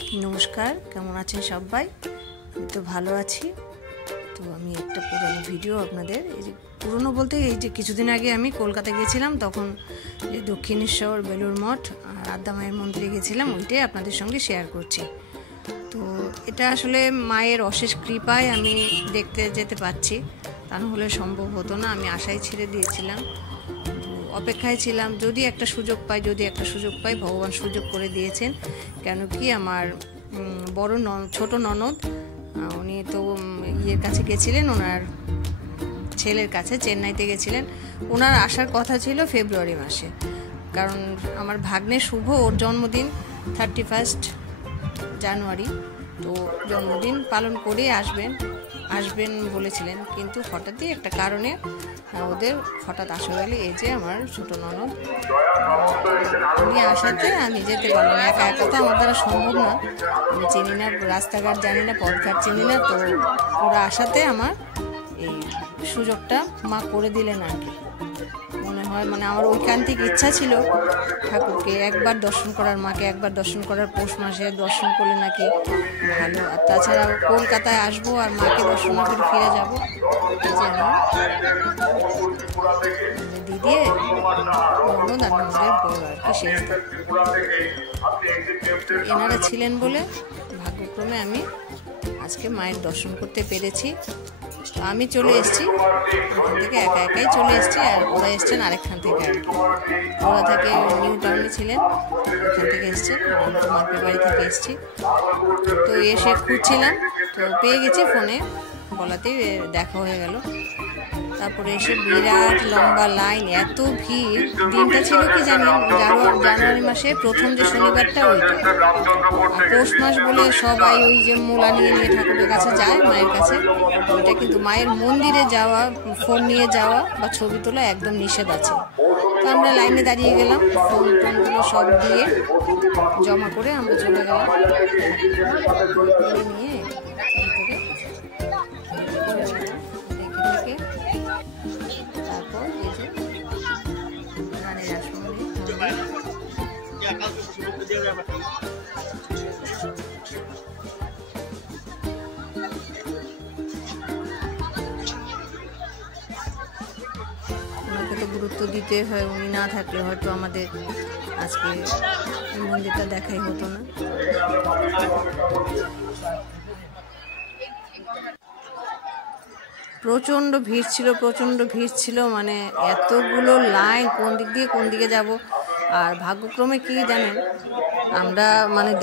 নমস্কার, কেমন আছেন সবাই? আমি তো ভালো আছি। তো আমি একটা পুরনো ভিডিও আপনাদের, এই যে পুরনো বলতে এই যে কিছুদিন আগে আমি কলকাতা গিয়েছিলাম, তখন যে দক্ষিণেশ্বর, বেলুড় মঠ আর আদ্যা মায়ের মন্দিরে গেছিলাম, ওইটাই আপনাদের সঙ্গে শেয়ার করছি। তো এটা আসলে মায়ের অশেষ কৃপায় আমি দেখতে যেতে পারছি, তা নাহলে সম্ভব হতো না। আমি আশায় ছেড়ে দিয়েছিলাম, অপেক্ষায় ছিলাম যদি একটা সুযোগ পাই। ভগবান সুযোগ করে দিয়েছেন। কেন কি আমার বড় ছোট ননদ, উনি তো ইয়ের কাছে গেছিলেন, ওনার ছেলের কাছে চেন্নাইতে গেছিলেন। ওনার আসার কথা ছিল ফেব্রুয়ারি মাসে, কারণ আমার ভাগ্নের শুভ, ওর জন্মদিন 31 জানুয়ারি। তো জন্মদিন পালন করে আসবেন বলেছিলেন, কিন্তু হঠাৎই একটা কারণে ওদের হঠাৎ আসা গেলে, এই যে আমার ছোট ননদ, উনি আসাতে আমি যেতে পারলাম। একা একা তো আমার দ্বারা সম্ভব না, আমি চিনি না, রাস্তাঘাট জানি না, পথঘাট চিনি না। তো ওরা আসাতে আমার এই সুযোগটা মা করে দিলেন আর কি। মনে হয় আমার ঐকান্তিক ইচ্ছা ছিল ঠাকুরকে একবার দর্শন করার, মাকে একবার দর্শন করার। পৌষ মাসে দর্শন করলে নাকি ভালো, আর তাছাড়া কলকাতায় আসবো আর মাকে দর্শন করে ফিরে যাবো। এই যে আমার দিদি ননদ আর ননদের বড় আর কি, শেষ। এনারা ছিলেন বলে ভাগ্যক্রমে আমি আজকে মায়ের দর্শন করতে পেরেছি। আমি চলে এসেছি ওখান থেকে, একাই চলে এসেছি, আর ওরা এসছেন আরেকখান থেকে আর কি। ওরা থেকে নিউ টাউনে ছিলেন, ওখান থেকে এসছেন, আমি তো মাপের বাড়ি থেকে এসেছি। তো এসে খুঁজছিলাম, তো পেয়ে গেছি, ফোনে বলাতেই দেখা হয়ে গেল। তারপরে এসে বিরাট লম্বা লাইন, এত ভিড়। দিনটা ছিল কি জানি, জানুয়ারি মাসে প্রথম যে শনিবারটা, ওইটা। আর পৌষ মাস বলে সবাই ওই যে মূলা নিয়ে ঠাকুরের কাছে যায়, মায়ের কাছে। ওইটা কিন্তু মায়ের মন্দিরে যাওয়া, ফোন নিয়ে যাওয়া বা ছবি তোলা একদম নিষেধ আছে। তো আমরা লাইনে দাঁড়িয়ে গেলাম, ফোন টোনগুলো সব দিয়ে জমা করে আমরা চলে গেলাম নিয়ে। তারপর এই যে রানীর আশ্রমে ওনাকে তো গুরুত্ব দিতে হয়, উনি না থাকলে হয়তো আমাদের আজকে এই মন্দিরটা দেখাই হতো না। প্রচণ্ড ভিড় ছিল, মানে এতগুলো লাইন, কোন দিক দিয়ে কোন দিকে যাব। আর ভাগ্যক্রমে কি জানেন, আমরা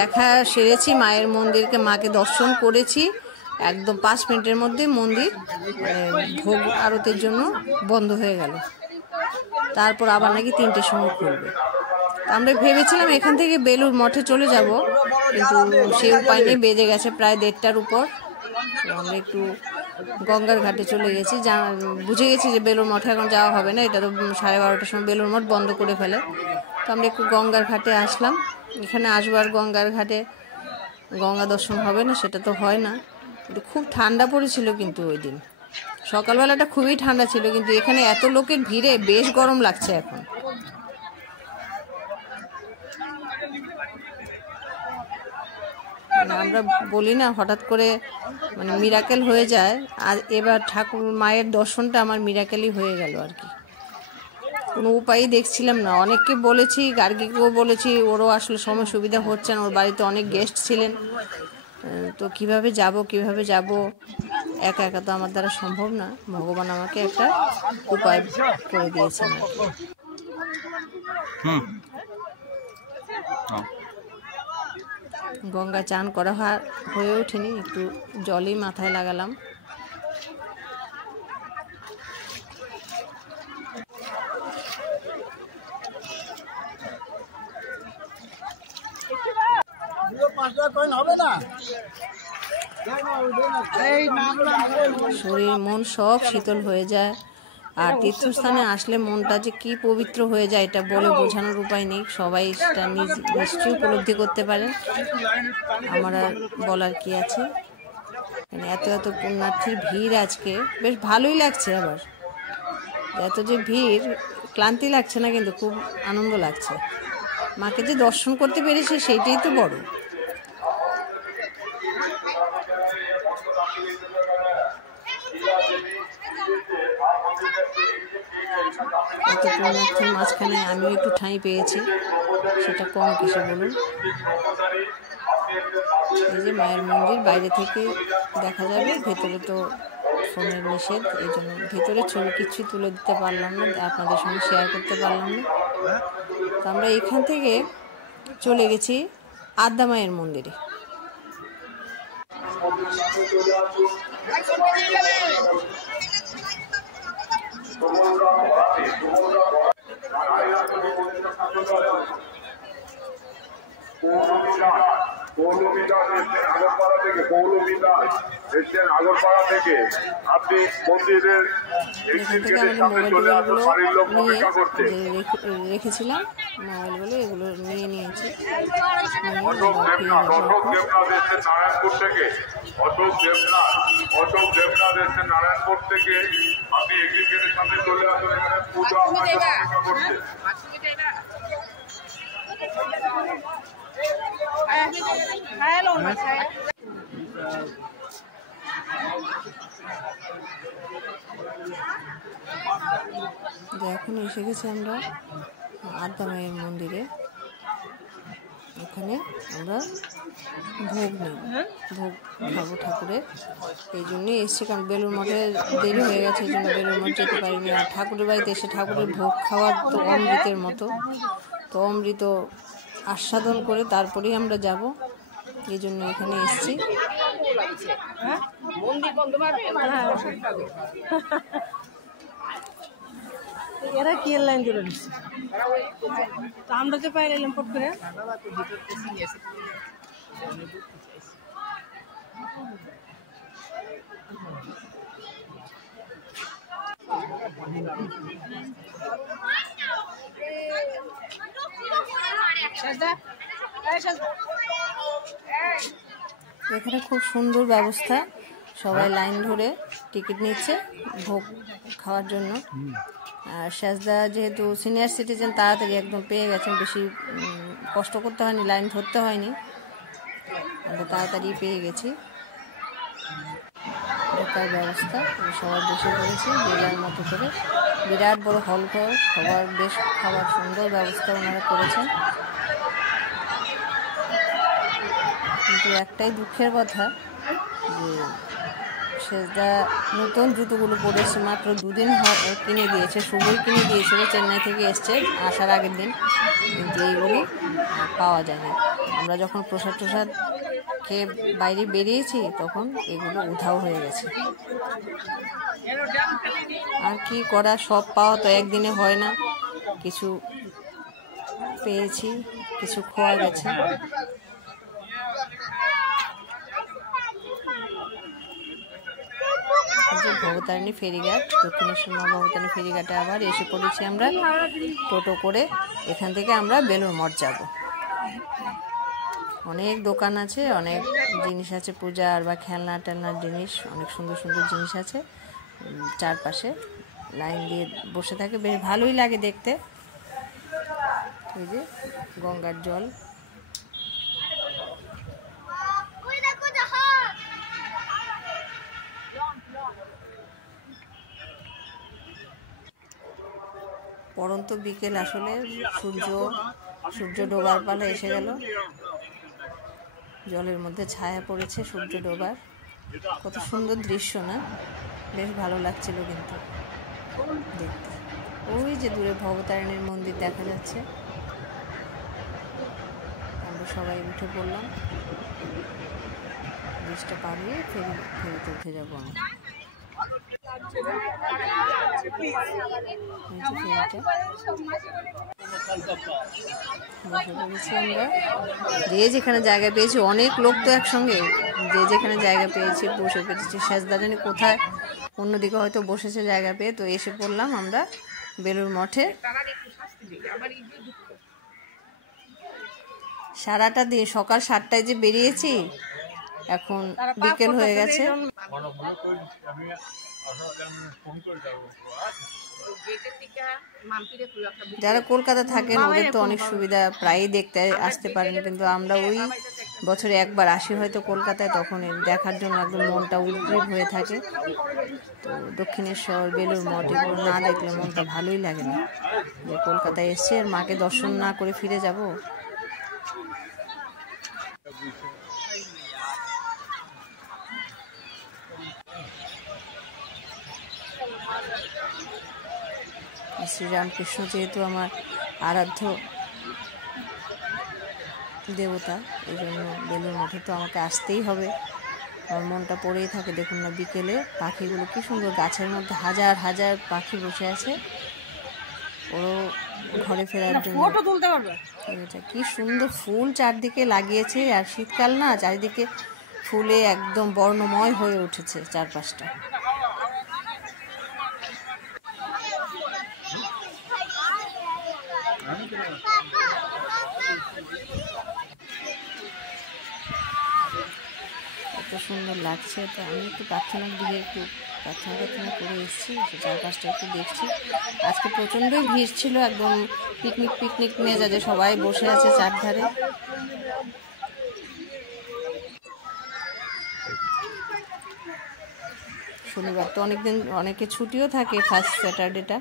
দেখা সেরেছি মায়ের মন্দিরকে, মাকে দর্শন করেছি, একদম 5 মিনিটের মধ্যে মন্দির ভোগ আরতের জন্য বন্ধ হয়ে গেল। তারপর আবার নাকি 3টের সময় খুলবে। আমরা ভেবেছিলাম এখান থেকে বেলুড় মঠে চলে যাব, কিন্তু সেই উপায় নেই, বেজে গেছে প্রায় 1:30টার উপর। আমরা একটু গঙ্গার ঘাটে চলে গেছি, বুঝে গেছি যে বেলুড় মঠে এখন যাওয়া হবে না, এটা তো 12:30টার সময় বেলুড় মঠ বন্ধ করে ফেলে। তো আমরা একটু গঙ্গার ঘাটে আসলাম। এখানে আসবো আর গঙ্গার ঘাটে গঙ্গা দর্শন হবে না, সেটা তো হয় না। কিন্তু খুব ঠান্ডা পড়েছিল, কিন্তু ওই দিন সকালবেলাটা খুবই ঠান্ডা ছিল, কিন্তু এখানে এত লোকের ভিড়ে বেশ গরম লাগছে এখন। আমরা বলি না, হঠাৎ করে মিরাকেল হয়ে যায়, আর এবার ঠাকুর মায়ের দর্শনটা আমার মিরাকেলই হয়ে গেল আর কি। কোনো উপায়ই দেখছিলাম না। অনেককে বলেছি, গার্গীকেও বলেছি, ওরও আসলে সময় সুবিধা হচ্ছে না, ওর বাড়িতে অনেক গেস্ট ছিলেন। তো কিভাবে যাব, একা একা তো আমার দ্বারা সম্ভব না। ভগবান আমাকে একটা উপায় করে দিয়েছেন আর কি। গঙ্গা চান করা হয়ে ওঠেনি, একটু জলই মাথায় লাগালাম। শরীর মন সব শীতল হয়ে যায়, আর তীর্থস্থানে আসলে মনটা যে কি পবিত্র হয়ে যায়, এটা বলে বোঝানোর উপায় নেই। সবাই সেটা নিশ্চয়ই উপলব্ধি করতে পারে, আমার আর বলার কি আছে। এত পুণ্যার্থীর ভিড় আজকে, বেশ ভালোই লাগছে। আবার এত যে ভিড়, ক্লান্তি লাগছে না, কিন্তু খুব আনন্দ লাগছে। মাকে যে দর্শন করতে পেরেছি সেইটাই তো বড়। পুণ্যার্থীর মাঝখানে আমিও একটু ঠাঁই পেয়েছি, সেটা কম কিছু বলুন। এই যে মায়ের মন্দির বাইরে থেকে দেখা যাবে, ভেতরে তো ফোনের নিষেধ, এই জন্য ভেতরে ছবি কিছু তুলে দিতে পারলাম না, আপনাদের সঙ্গে শেয়ার করতে পারলাম না। তো আমরা এখান থেকে চলে গেছি আদ্যা মায়ের মন্দিরে। আগরপাড়া থেকে আপনি মন্দিরের রেখেছিলাম মোবাইলগুলো, এগুলো নিয়ে নিয়েছি। অশোক দেবনাথ এসছেন নারায়ণপুর থেকে, অশোক দেবনাথ এসছেন নারায়ণপুর থেকে। আপনি এগ্রিগেটের সামনে চলে আসুন, এখানে পূজা অপেক্ষা করছে। এখন এসে গেছি আমরা আদ্যা মায়ের মন্দিরে। এখানে আমরা ভোগ নেব, ভোগ খাবো ঠাকুরের, এই জন্যই এসছি। কারণ বেলুর মঠে দেরি হয়ে গেছে, এই জন্য বেলুর মঠ যেতে পারিনি। আর ঠাকুরের বাড়িতে এসে ঠাকুরের ভোগ খাওয়ার তো অমৃতের মতো, তো অমৃত আস্বাদন করে তারপরেই আমরা যাব, এই জন্য এখানে এসছি। এরা কি লাইন ধরে নিচ্ছে, আমরা তো পাই এলাম পট করে। এখানে খুব সুন্দর ব্যবস্থা, সবাই লাইন ধরে টিকিট নিচ্ছে ভোগ খাওয়ার জন্য। আর সেজদা যেহেতু সিনিয়র সিটিজেন, তাড়াতাড়ি একদম পেয়ে গেছেন, বেশি কষ্ট করতে হয়নি, লাইন ধরতে হয়নি, আমরা তাড়াতাড়ি পেয়ে গেছি। ঢোকার ব্যবস্থা সবাই বসে পড়েছি জেলার মতো করে, বিরাট বড় হল ঘর, সবার বেশ খাবার সুন্দর ব্যবস্থা ওনারা করেছেন। কিন্তু একটাই দুঃখের কথা যে সেজদা নতুন জুতোগুলো পরেছে, মাত্র 2 দিন কিনে দিয়েছে, শুভই কিনে দিয়েছিল, চেন্নাই থেকে এসছে আসার আগের দিন, কিন্তু এইগুলি পাওয়া যায়নি। আমরা যখন প্রসাদ খেয়ে বাইরে বেরিয়েছি তখন এগুলো উধাও হয়ে গেছে। আর কি করা, সব পাওয়া তো একদিনে হয় না, কিছু পেয়েছি, কিছু খোয়া গেছে। ভবতারিণী ফেরিঘাট, দক্ষিণেশ্বর মা ভবতারিণী ফেরিঘাটে আবার এসে পড়েছি আমরা টোটো করে। এখান থেকে আমরা বেলুর মঠ যাব। অনেক দোকান আছে, অনেক জিনিস আছে, পূজার বা খেলনা টেলনার জিনিস, অনেক সুন্দর সুন্দর জিনিস আছে। চারপাশে লাইন দিয়ে বসে থাকে, বেশ ভালোই লাগে দেখতে। এই যে গঙ্গার জল, পরন্ত বিকেল, আসলে সূর্য ডোবার পালা এসে গেল, জলের মধ্যে ছায়া পড়েছে সূর্য ডোবার। কত সুন্দর দৃশ্য না, বেশ ভালো লাগছিল কিন্তু দেখতে। ওই যে দূরে ভবতারিণীর মন্দির দেখা যাচ্ছে। আমরা সবাই উঠে পড়লাম, ব্রিজটা পার হয়ে ফেরিতে উঠে যাবো আমরা। আমরা যে যেখানে জায়গা পেয়েছি, অনেক লোক তো একসঙ্গে, যে যেখানে জায়গা পেয়েছি বসে পেয়েছি। সেজদা জানি কোথায় অন্যদিকে হয়তো বসেছে জায়গা পেয়ে, তো এসে পড়লাম আমরা বেলুর মঠে। সারাটা দিন, সকাল 7টায় যে বেরিয়েছি, এখন বিকেল হয়ে গেছে। যারা কলকাতা থাকেন ওদের তো অনেক সুবিধা, প্রায়ই দেখতে আসতে পারেন, কিন্তু আমরা ওই বছরে একবার আসি হয়তো কলকাতায়, তখন দেখার জন্য একদম মনটা উদ্গ্রীব হয়ে থাকে। তো দক্ষিণেশ্বর, বেলুড় মঠ এগুলো না দেখলে মনটা ভালোই লাগে না, যে কলকাতায় এসছি আর মাকে দর্শন না করে ফিরে যাব। শ্রীরামকৃষ্ণ যেহেতু আমার আরাধ্য দেবতা, এই জন্য বেলুড় মঠে তো আমাকে আসতেই হবে। আমার মনটা পড়েই থাকে। দেখুন না, বিকেলে পাখিগুলো কি সুন্দর, গাছের মধ্যে হাজার হাজার পাখি বসে আছে, ওরও ঘরে ফেরার জন্য। এটা কি সুন্দর ফুল চারদিকে লাগিয়েছে, আর শীতকাল না, চারিদিকে ফুলে একদম বর্ণময় হয়ে উঠেছে চারপাশটা। এত সুন্দর লাগছে। তো আমি একটু প্রার্থনার দিকে একটু প্রার্থনা করে এসেছি, চারপাশটা একটু দেখছি। আজকে প্রচণ্ডই ভিড় ছিল, একদম পিকনিক মেজাজে সবাই বসে আছে চারধারে। শনিবার তো অনেকে ছুটিও থাকে, ফার্স্ট স্যাটারডেটা।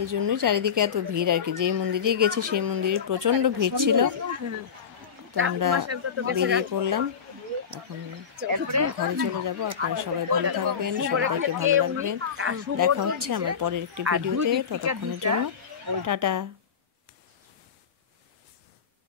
এই জন্যই চারিদিকে এত ভিড় আর কি। যেই মন্দিরেই গেছি সেই মন্দিরে প্রচণ্ড ভিড় ছিল। তো আমরা বেরিয়ে পড়লাম, এখন ঘরে চলে যাব। আপনারা সবাই ভালো থাকবেন, সবাইকে ভালো রাখবেন। দেখা হচ্ছে আমার পরের একটি ভিডিওতে। ততক্ষণের জন্য টাটা।